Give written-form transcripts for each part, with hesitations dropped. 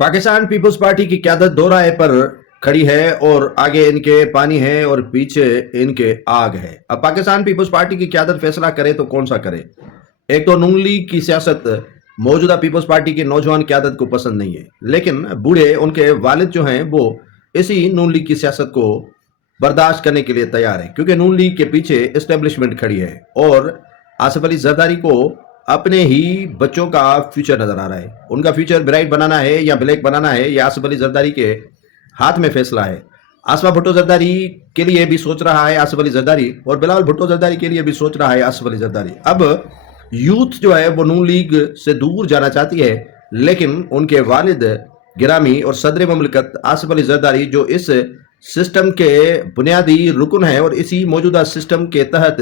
Pakistan peoples party की क़यादत दो राह पर खड़ी है और आगे इनके पानी है और पीछे इनके आग है। अब पाकिस्तान पीपल्स पार्टी की क़यादत फैसला करे तो कौन सा करे। एक तो नून लीग की सियासत मौजूदा पीपल्स पार्टी की नौजवान क़यादत को पसंद नहीं है, लेकिन बूढ़े उनके वालिद जो हैं वो इसी नून लीग की सियासत को बर्दाश्त करने के लिए तैयार है, क्योंकि नून लीग के पीछे एस्टेब्लिशमेंट खड़ी है और आसिफ अली जरदारी को अपने ही बच्चों का फ्यूचर नजर आ रहा है। उनका फ्यूचर ब्राइट बनाना है या ब्लैक बनाना है, यह आसिफ अली जरदारी के हाथ में फैसला है। आसफा भुट्टो जरदारी के लिए भी सोच रहा है आसिफ अली जरदारी, और बिलावल भुट्टो जरदारी के लिए भी सोच रहा है आसिफ अली जरदारी। अब यूथ जो है वो नून लीग से दूर जाना चाहती है, लेकिन उनके वालिद गिरामी और सदर ममलिकत आसिफ अली जरदारी जो इस सिस्टम के बुनियादी रुकन हैं और इसी मौजूदा सिस्टम के तहत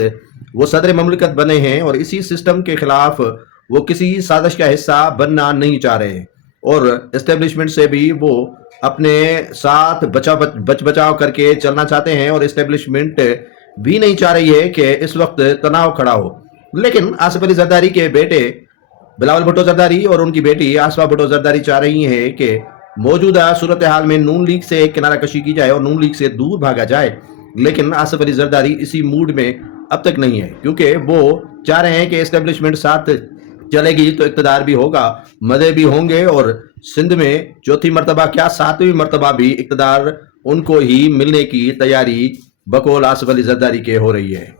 वो सदर ममलिकत बने हैं और इसी सिस्टम के खिलाफ वो किसी साजिश का हिस्सा बनना नहीं चाह रहे हैं और इस्टेब्लिशमेंट से भी वो अपने साथ बच बचाव करके चलना चाहते हैं और इस्टेब्लिशमेंट भी नहीं चाह रही है कि इस वक्त तनाव खड़ा हो। लेकिन आसिफ अली जरदारी के बेटे बिलावल भुट्टो जरदारी और उनकी बेटी आसफा भुट्टो जरदारी चाह रही है कि मौजूदा सूरत हाल में नून लीग से किनारा कशी की जाए और नून लीग से दूर भागा जाए। लेकिन आसिफ अली जरदारी इसी मूड में अब तक नहीं है, क्योंकि वो चाह रहे हैं कि एस्टेब्लिशमेंट साथ चलेगी तो इक़्तिदार भी होगा, मज़े भी होंगे और सिंध में चौथी मरतबा क्या सातवीं मरतबा भी इक़्तिदार उनको ही मिलने की तैयारी बकौल आसिफ अली जरदारी के हो रही है।